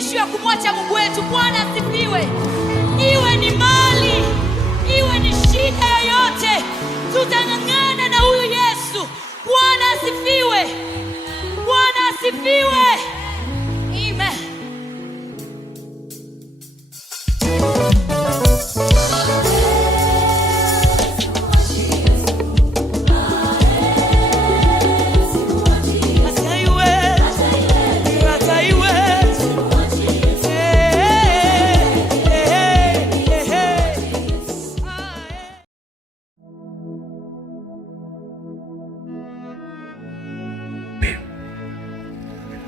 ishu ya kumwacha Mungu wetu. Bwana asifiwe. Iwe ni mali, iwe ni shida yoyote, tutang'ang'ana na huyu Yesu. Bwana asifiwe. Bwana asifiwe. Amen.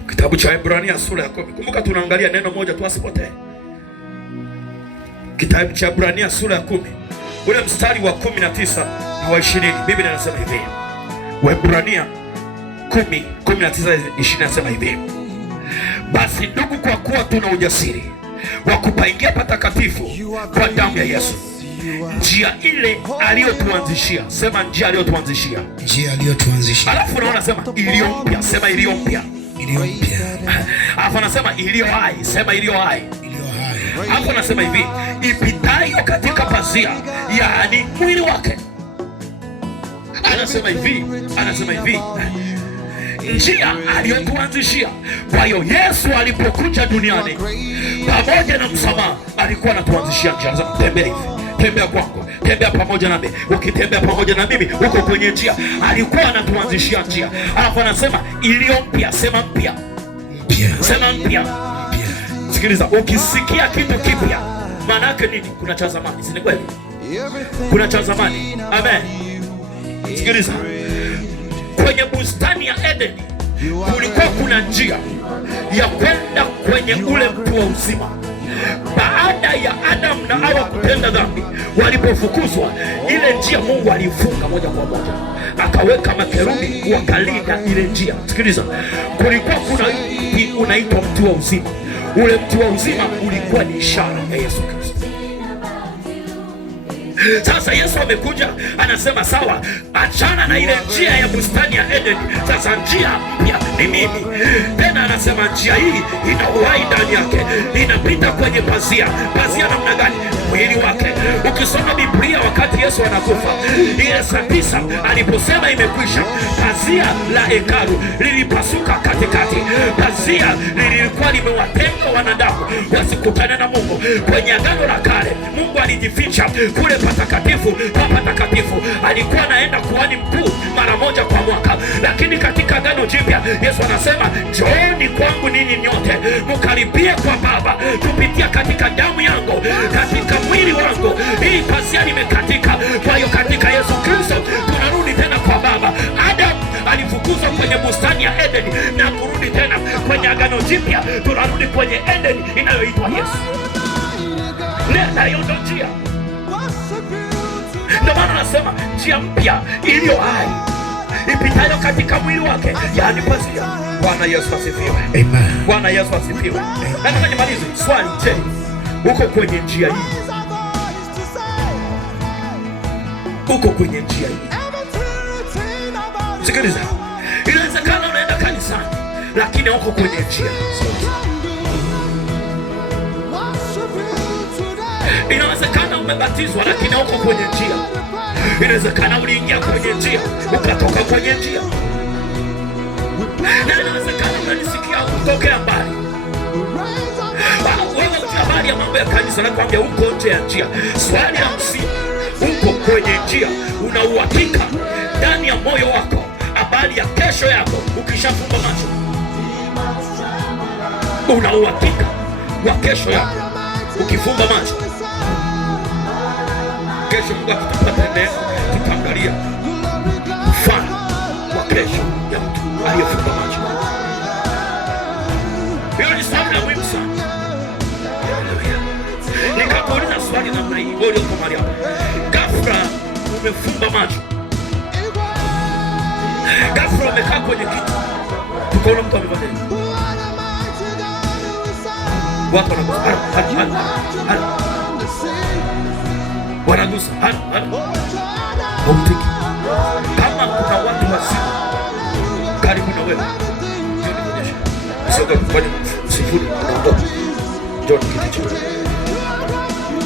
Kitabu cha Ibrania sura ya 10. Kumbuka tunaangalia neno moja tu asipotee. Kitabu cha Ibrania sura ya 10. Ule mstari wa 19 na wa 20. Biblia inasema hivi. Ibrania 10:19-20 inasema hivi. Basi ndugu, kwa kuwa tuna ujasiri wa kupaingia patakatifu kwa damu ya Yesu, njia ile aliyotuanzishia. Sema njia aliyotuanzishia. Njia aliyotuanzishia. Alafu naona sema iliyo mpya. Sema iliyo mpya. Iliyo mpya. Alafu anasema iliyo hai. Sema iliyo hai. Iliyo hai. Alafu anasema hivi, ipitayo katika pazia, yaani mwili wake. Anasema hivi, njia aliyotuanzishia. Kwa hiyo Yesu alipokuja duniani pamoja na msamaha, alikuwa anatuanzishia njia. Anasema tembea hivi, tembea kwangu, tembea pamoja nami. Ukitembea pamoja na mimi uko kwenye njia. Alikuwa anatuanzishia njia. Alafu anasema iliyo mpya. Sema mpya. Sema mpya. Sikiliza, ukisikia kitu kipya maana yake nini? Kuna cha zamani, si ni kweli? Kuna cha zamani. Amen. Sikiliza, kwenye bustani ya Edeni kulikuwa kuna njia ya kwenda kwenye ule mti wa uzima. Baada ya Adamu na Hawa kutenda dhambi, walipofukuzwa, ile njia Mungu alifunga moja kwa moja, akaweka makerubi wakalinda ile njia. Sikiliza, kulikuwa kuna mti unaitwa mti wa uzima. Ule mti wa uzima ulikuwa ni ishara ya Yesu Kristo. Sasa Yesu amekuja, anasema sawa, achana na ile njia ya bustani ya Eden. Sasa njia mpya ni mimi. Tena anasema njia hii ina uhai ndani yake, inapita kwenye pazia. Pazia namna gani? Mwili wake. Ukisoma Biblia, wakati Yesu anakufa, ile saa 9 aliposema imekwisha, pazia la hekalu lilipasuka katikati. Pazia lilikuwa limewatenga wanadamu wasikutane na Mungu. Kwenye Agano la Kale Mungu alijificha kule patakatifu pa patakatifu. Alikuwa anaenda kuhani mkuu mara moja kwa mwaka. Lakini katika Agano Jipya Yesu anasema, njooni kwangu ninyi nyote mkaribie kwa Baba kupitia katika damu yangu, katika mwili wangu. Hii pazia limekatika. Kwa hiyo katika Yesu Kristo tunarudi tena kwa Baba. Adam alifukuzwa kwenye bustani ya Eden na kurudi tena kwenye Agano Jipya. Tunarudi kwenye Eden inayoitwa Yesu. Na hiyo ndio njia. Ndio maana anasema njia mpya iliyo hai ipitayo katika mwili wake, yaani pazia. Bwana Yesu asifiwe. Amen. Bwana Yesu asifiwe. Nataka nimalize swali. Je, uko kwenye njia hii? Uko kwenye njia hii? Sikiliza, inawezekana unaenda kanisani lakini uko kwenye njia. Inawezekana umebatizwa lakini uko kwenye njia. Inawezekana uliingia kwenye njia ukatoka kwenye njia. Na inawezekana unanisikia kutokea mbali. Wewe unajua habari ya mambo ya kanisa, nakwambia uko nje ya njia. Swali la msingi, uko kwenye njia? Una uhakika ndani ya moyo wako habari ya kesho yako ukishafumba macho? Una uhakika wa kesho yako ukifumba macho? Kesho Mungu akitupata neno, tutaangalia mfano wa kesho ya mtu aliyefumba macho. Hilo ni swali la muhimu sana. Nikakuuliza swali namna hii, wewe uko mahali hapa, ghafla umefumba macho, ghafla umekaa kwenye kiti, tukaona mtu amevaa nini? Watu wanagusa, wanagusa, hautiki. Kama kuna watu wazima karibu na wewe, sio kufanya sifuri. njoo kiti cha.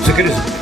Sikiliza.